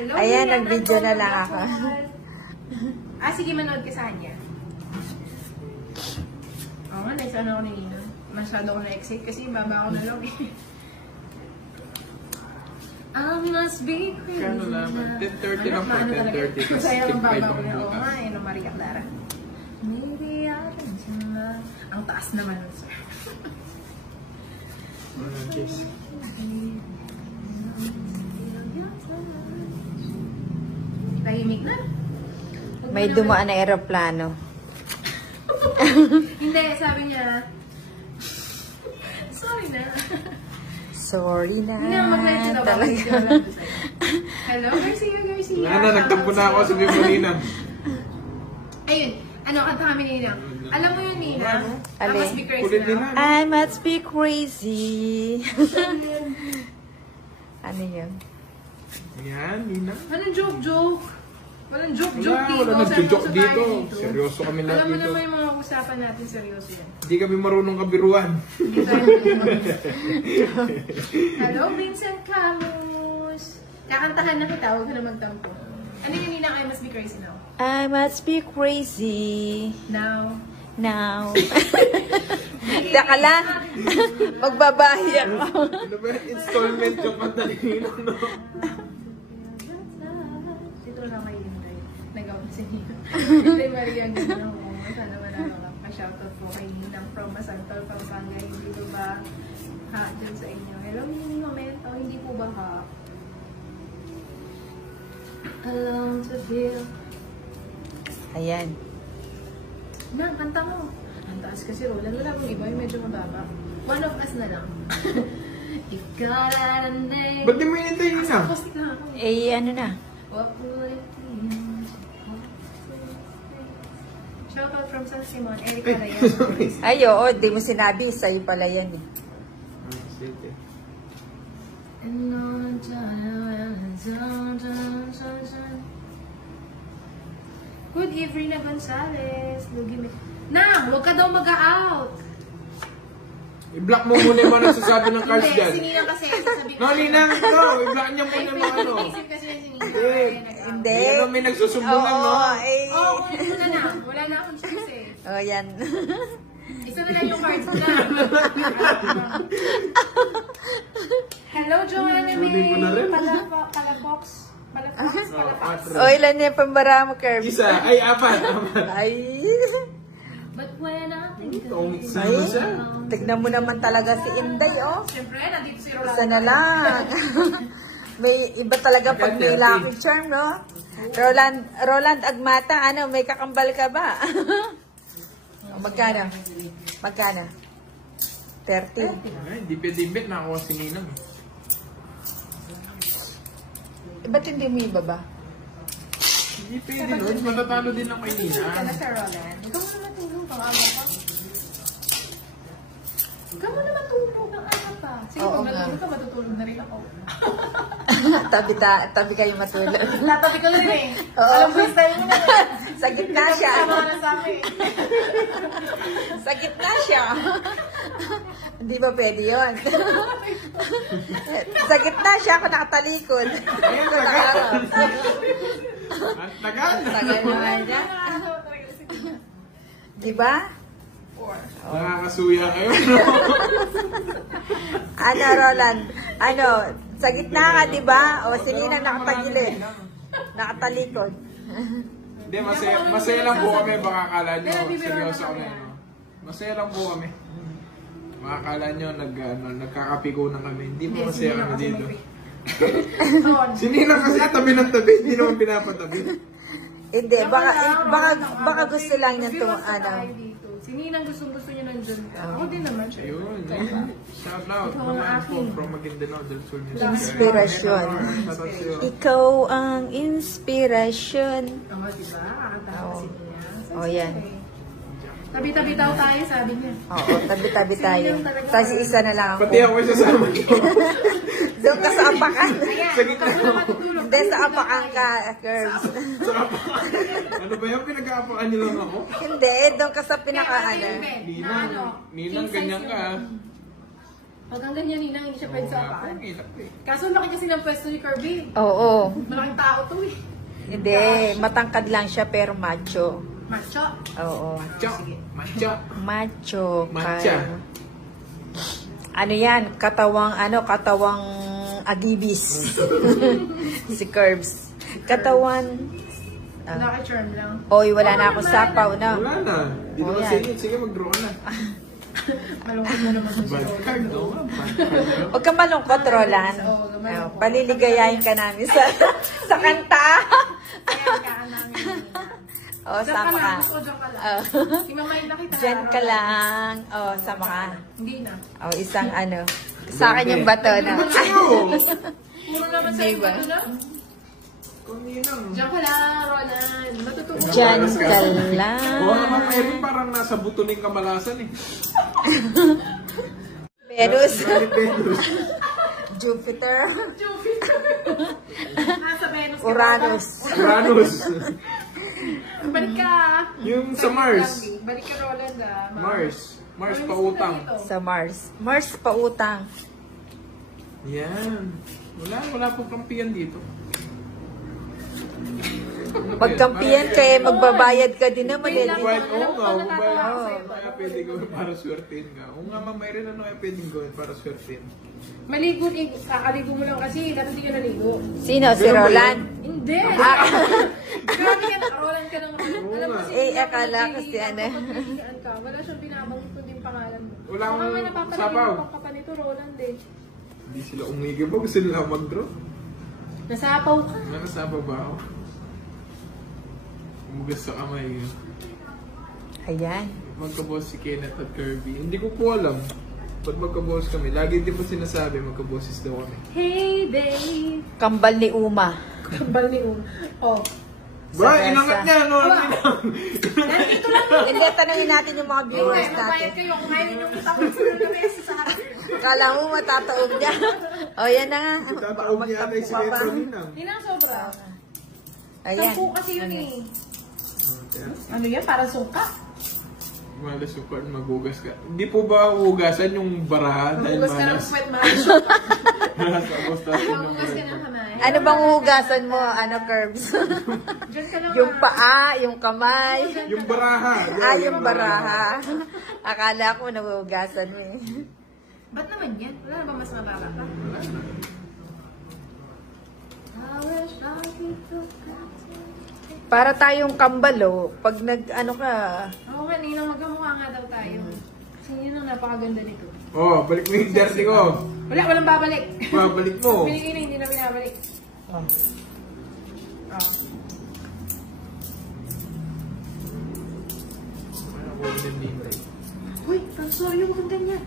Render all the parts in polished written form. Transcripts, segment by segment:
Hello, Ayan, Nina, nag-video na lang ako. Sige, manood ka sa kanya. Oo nga, nice ano ako ni Nina. Masyado ako na-excite kasi baba ako na lang eh. I must be crazy. Kano naman? 10:30 lang po, 10:30. Masaya ang baba ko na. Oo bukas. nga, yun ang Maria Clara. Maybe I can smile. Ang taas naman, sir. Kiss. Tahimik na. May dumaan na aeroplano. Hindi, sabi niya, sorry na. Sorry na. Hindi na mag-medyo daw. Talaga. Hello, Garcia, Garcia. Nana, nagtampo na ako sa Bibolina. Ayun, ano, kanta kami ni Nina. Alam mo yun, Nina? I Alin? must be crazy Kulit din now. na. I must be crazy. Ano yun? Yan, Nina. Walang joke-joke. Walang joke-joke Wala, dito. wala nag-joke Seryoso dito. tayo Seryoso kami lahat Alam mo dito. naman yung mga usapan natin, seryoso yan. Hindi kami marunong kabiruan. Hello, Vincent Camus. Kakantahan na kita, huwag ka na magtampo. Ano yun, Nina? I must be crazy now. I must be crazy Now. now. Daka lang. Magbabahi ako. Ano ba yung installment yung kanta ni Nina, no? Ito na kayo yun, Ray. Nagawa si Nina. Ito yung Maria Nina. Sana malalaman ka. Pa-shoutout po kay Nina from Masantol, Pampanga. Hindi po ba ha dyan sa inyo? Hello, Nini Momento. Hindi po ba ha? Alone to feel. Ayan. Ma'am, kanta mo. Ang taas kasi Roland. Wala mong iba. Yung medyo mababa. One of us na lang. Ikaw na name. Ba't di mo inintay, Nina? Acoustic na ako. Eh, ano na? What would it be? Shoutout from San Simon, Erica Reyes. Ay, oo. Di mo sinabi. Sa'yo pala yan eh. Sige. Good evening na Gonzales. Na, huwag ka daw mag-out. I-block mo muna yung mga nagsasabi ng cards Hindi, dyan. si Nina kasi sasabi ko. No, Nina, no. I-block niya muna yung mga ano. Isip kasi si Nina. Hindi. Ano, may nagsusumbungan, no? Oo, eh. Oo, kunin mo na. Wala na akong choice eh. Oh, yan. Isa na lang yung cards na. Hello, Joanne. Kunin mo na rin. Palafox. Palafox. O, ilan yung pambara mo, Curve? Isa. Ay, apat. Ay. But when I think of Tong you. sama siya. Tignan mo naman talaga si Inday, oh. Siyempre, nandito si Rolando. Isa na lang. May iba talaga pag may lucky charm, no? Roland Agmata, ano, may kakambal ka ba? Magkano? Magkano? 30? Ay, dipit-dipit na ako si Ninang. Ba't hindi mo ibaba? Hindi pwede, no? Matatalo din ang kay Ka na, Nina. Sir Roland. Ikaw mo naman tulong pang ama ka. Ikaw mo naman tulong ng ama ka. Sige, Oo pag nga. natulog ka, matutulog na rin ako. tabi kayo matulog. Tatabi ka rin eh. Oo. Alam ko yung style mo na. Sa gitna siya. Sama ka na sa akin. Sa gitna siya. Hindi ba pwede yun? Sa gitna siya, ako nakatalikod. Ayan, tagal. Ang tagal. Tagal naman niya. Diba? Nakakasuya kayo, no? Ano, Roland? Ano, sa gitna ka, diba? O, si Nina nakatagilid. Nakatalikod. Hindi, masaya lang po kami. Baka akala nyo, seryoso kami. No? Masaya lang po kami. Baka akala nyo, nagkakapikunan kami. Hindi po masaya kami dito. Si Nina kasi tabi ng tabi, hindi naman pinapatabi. Hindi, baka gusto lang niya itong, ano. Si Ninang gusto niya nandun ka. Ako din naman siya. Ayun, shout out naman po from Maguindanao del Sur. Inspirasyon. Shout out sa'yo. Ikaw ang inspirasyon. Oo, diba? Kakanta Oo. si Nina. O, yan. Tabi-tabi daw tayo, sabi niya. Oo, tabi-tabi tayo. Tapos isa na lang ako. Pati ako isasama niyo. Doon ka sa apakan. Sige ka. Hindi, sa apakan ka, Curves. Ano ba yan? Pinag-aapakan niyo lang ako? Hindi, doon ka sa pinaka, ano. Ninang ganyan ka. Pag ang ganyan, Ninang, hindi siya pwede sa apaan. Ang hirap eh. Kaso laki kasi ng pwesto ni Kirby. Oo. Malaking tao to eh. Hindi, matangkad lang siya pero macho. Macho. Oo. Macho. Macho. Macho. Matcha. Ano yan? Katawang agibis. Si Curbs. Katawan. Naka-charm lang. Oy, wala na ako sapaw na. Wala na. Di Oh, naman yan. sige. Sige, mag-draw na. Malungkot na naman sa Bad card, no? Bad card. Huwag ka malungkot, Roland. Paliligayahin ka namin sa kanta. Kaya kaan namin. O, sama ka. Gusto ko dyan ka lang. Oh. Si Mama yung nakita. Diyan ka lang. O, sama ka. Hindi na. O, isang ano. Sa akin yung bato na. Ba't sa'yo? Puro naman sa Hindi ba? iyo na. Kuninang. Diyan ka lang, Roland. Matutunan. Diyan ka lang. Oo naman, Erin, parang nasa butuling kamalasan eh. Venus. Venus. Jupiter. Nasa Venus. ka, Uranus. Uranus. Roland. Balik ka. Yung sa Mars. Balik ka, Roland ah. Mars. Mars pa utang. Sa Mars. Mars pautang. Yan. Wala pong kampiyan dito. Pagkampiyan kaya magbabayad ka din naman. Wait Eh. lang. White, oo Alam ko nga. pa natatawa ako sa'yo. Kaya pwede gawin para swertein ka. Oo nga, Ma'am Erin, ano kaya pwedeng gawin para swertein? Maligo, kakaligo mo lang kasi. Dati hindi ka naligo. Sino? Si Roland? Hindi. Ah. Grabe ka, Roland ka ng Roland. Alam mo, nga. Eh, akala kasi ano. Wala siyang binabanggit kundi yung pangalan mo. Wala akong Baka nga napapalagay sapaw. mo ka pa nito, Roland eh. Hindi sila umigil ba? Gusto nila mag-draw? Nasapaw ka. Nakasama ba ako? Umugas sa kamay. Ayan. Magkaboss si Kenneth at Kirby. Hindi ko po alam. Ba't magkaboss kami? Lagi din po sinasabi magkabosses daw kami. Hey, babe. Kambal ni Uma. Kambal ni Oh. Ba, Sa inangat niya, no? Nandito lang yun. Hindi, tanongin natin yung mga viewers Mabayad natin. kayo. Kung ngayon yung tapos na beses sa akin. Kala mo matataob niya. O, yan na nga. Tataog niya ata yung si Metro Ninang. Hindi lang sobra. Ayan. Sampu kasi yun eh. Ano yan? Parang sungka. Malas yung part, magugas ka. Hindi po ba hugasan yung baraha dahil Magugas ka ng malas? sweat, malas sungka. Tapos tapos yung Magugas ka ng kamay. Ano bang hugasan mo? Ano, Curbs? Diyan ka lang. Yung paa, yung kamay. Yung baraha. Ah, yung baraha. Akala ko nahuhugasan mo eh. Ba't naman yan? Wala na ba mas mababa pa? Para tayong kambalo, pag nag-ano ka, Oo nga, Ninang, magkamukha nga daw tayo. Kasi yun ang napakaganda nito. Oh, balik mo yung jersey ko. Wala, walang babalik. Babalik mo. Binigay na, hindi na binabalik. oh, Uy, I'm sorry yung ganda niya.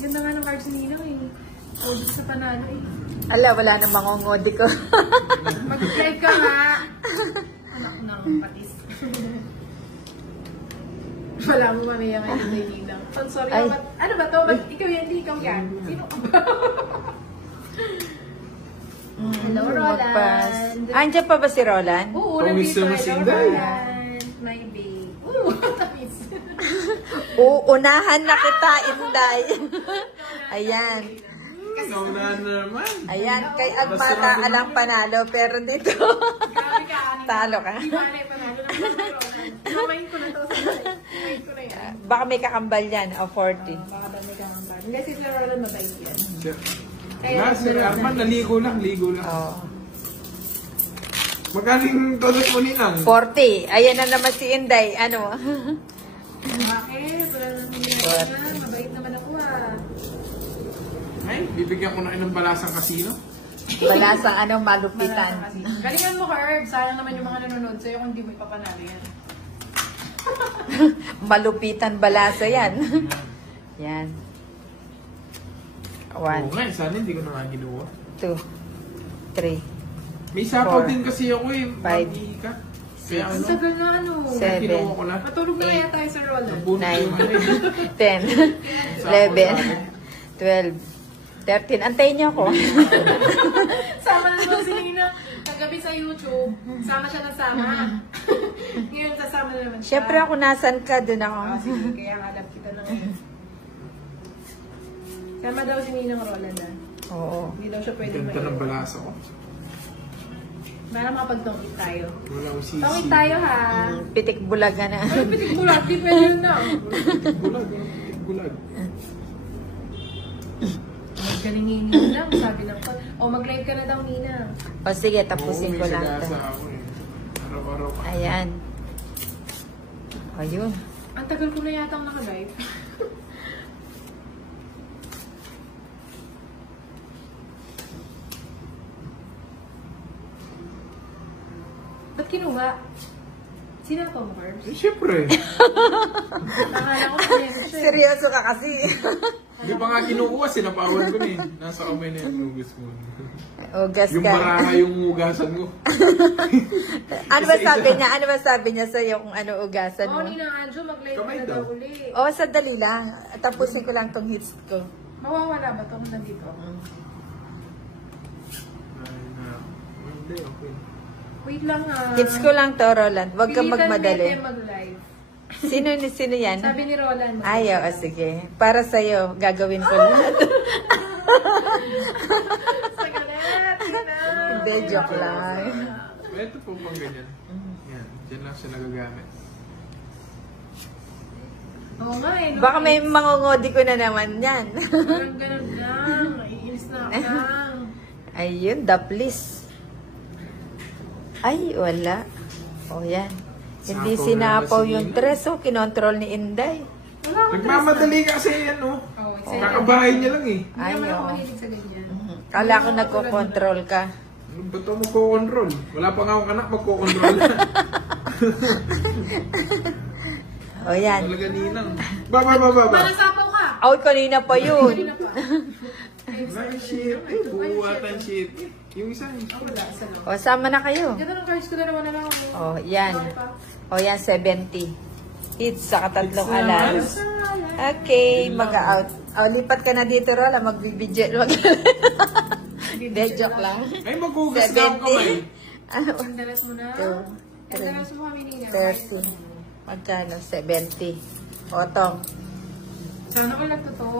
Ganda nga ng cards ni Ninang eh. O, sa panalo eh. ala, wala na mangungodi ko. Mag-drive ka nga. Anak ng patis. Wala mo mamaya ngayon na Ninang. I'm sorry. Ay. Ano ba to? Ba't ikaw yan? Hindi ikaw yan. Sino ka ba? Hello, Roland. Andiyan pa ba si Roland? Oo, Tamis nandito. naman si Hello, Inday. Roland. My babe. Oo, tamis. Uunahan na kita, Inday. Ayan. Naunahan na naman. Ayan, kay Agmata alang panalo, pero dito, Grabe ka, Anita. talo ka. Di ba, Anita, panalo na po si Roland. Namayin ko na to. Namayin ko na yan. Baka may kakambal yan, o 40. Baka ba may kakambal. Hindi, si Roland mabait yan. Wala, Sir Arman, naligo lang. Oh. Magkano yung todos mo Ninang? 40. Ayan na naman si Inday. Ano? Bakit? Wala naman yan. Mabait naman ako ah. Ay, bibigyan ko na ng balasang kasino. Balasang ano, malupitan. Galingan mo, Herb. Sayang naman yung mga nanonood sa'yo kung di mo ipapanalo yan. Malupitan balasa yan. Yan. Oo 1, nga, sana hindi ko na nga ginawa. 2, 3, May sapaw 4, din kasi ako eh. 5, Mag-ihi ka. Kaya Ang ano, tagal na ano. 7, kinuha ko na. Matulog na kaya tayo sa Roland. Nabunot yung ano eh. 9, 10, 11, 12, 13. Antayin niyo ako. Sama na doon si Nina. Kagabi sa YouTube, sama siya na sama. Ngayon, sasama na naman siya. Siyempre ako nasan ka, dun ako. Ah, sige, kaya alam kita na ngayon. Tama daw si Ninang Roland ah. Oo. Hindi daw siya pwede Ganda ng maiwan. balasa ko. Para makapag-tongkit tayo. Wala akong sisi. Tongkit tayo ha. Pitik bulaga na. Ay, pitik bulat. Di pwede yun na. Bulag. Bulag. Magkalingin lang. Sabi ng pa. O, mag-live ka na daw, Nina. O sige, tapusin ko lang May to. sagasa ako eh. Araw-araw pa. Ayan. O yun. Ang tagal ko na yata ang naka-live. Ba't kinuha? Sinapaw mo, Carbs? Eh, syempre. Nakala ko pa yan siya. Seryoso ka kasi. Di ba nga kinukuha, sinapawan ko na eh. Nasa kamay na yung hugas mo. Ugas Yung ka. maraka yung hugasan ko. Ano ba sabi niya? Ano ba sabi niya sa'yo kung ano ugasan Oo, mo? Nina Anjo, mag-live ka Kamay na daw. daw uli. O, sandali lang. Tapusin ko lang tong hits ko. Mawawala ba ito kung nandito? Ay, na. Hindi, okay. Wait lang ha. Hits ko lang to, Roland. Huwag kang Pilitan magmadali. natin mag-live. Sino yan? Sabi ni Roland. Ayaw, sige. Para sa'yo, gagawin ko lahat. Sagalat! Hindi, joke lang. Ito po pang ganyan. Yan, dyan lang siya nagagamit. Oo nga eh. Baka may mangungodi ko na naman yan. Ganun lang. Naiinis na ako lang. Ayun, the please. Ay, wala. O yan. Hindi Sapaw sinapaw na ba si yung Nina? tres, o kinontrol ni Inday. Wala akong Nagmamadali kasi yan, no? Oo, excited. Kakabahay niya lang eh. Hindi naman ako Ayaw. mahilig sa ganyan. Kala ko nagko-control ka. Ano ba ito magko-control? Wala pa nga akong anak, magko-control na. O yan. Talaga ninang. Ba. Para sapaw ka! Ay, kanina pa yun. Kanina pa. Ay, shit. Eh, buwatan shit. Yung isa, Wala, sa loob. O, sama na kayo. Ganda ng cards ko na naman ako. O, yan. O, yan, 70. Hits sa katatlong alas. Okay, mag-out. O, lipat ka na dito, Rola. Magbibidget. Hindi, joke lang. ay maghugas na ako kamay. 70. Ang dalas mo na. Two, Ang dalas mo kami nila. 30. Magkano? 70. Otong. Sana ko lang totoo.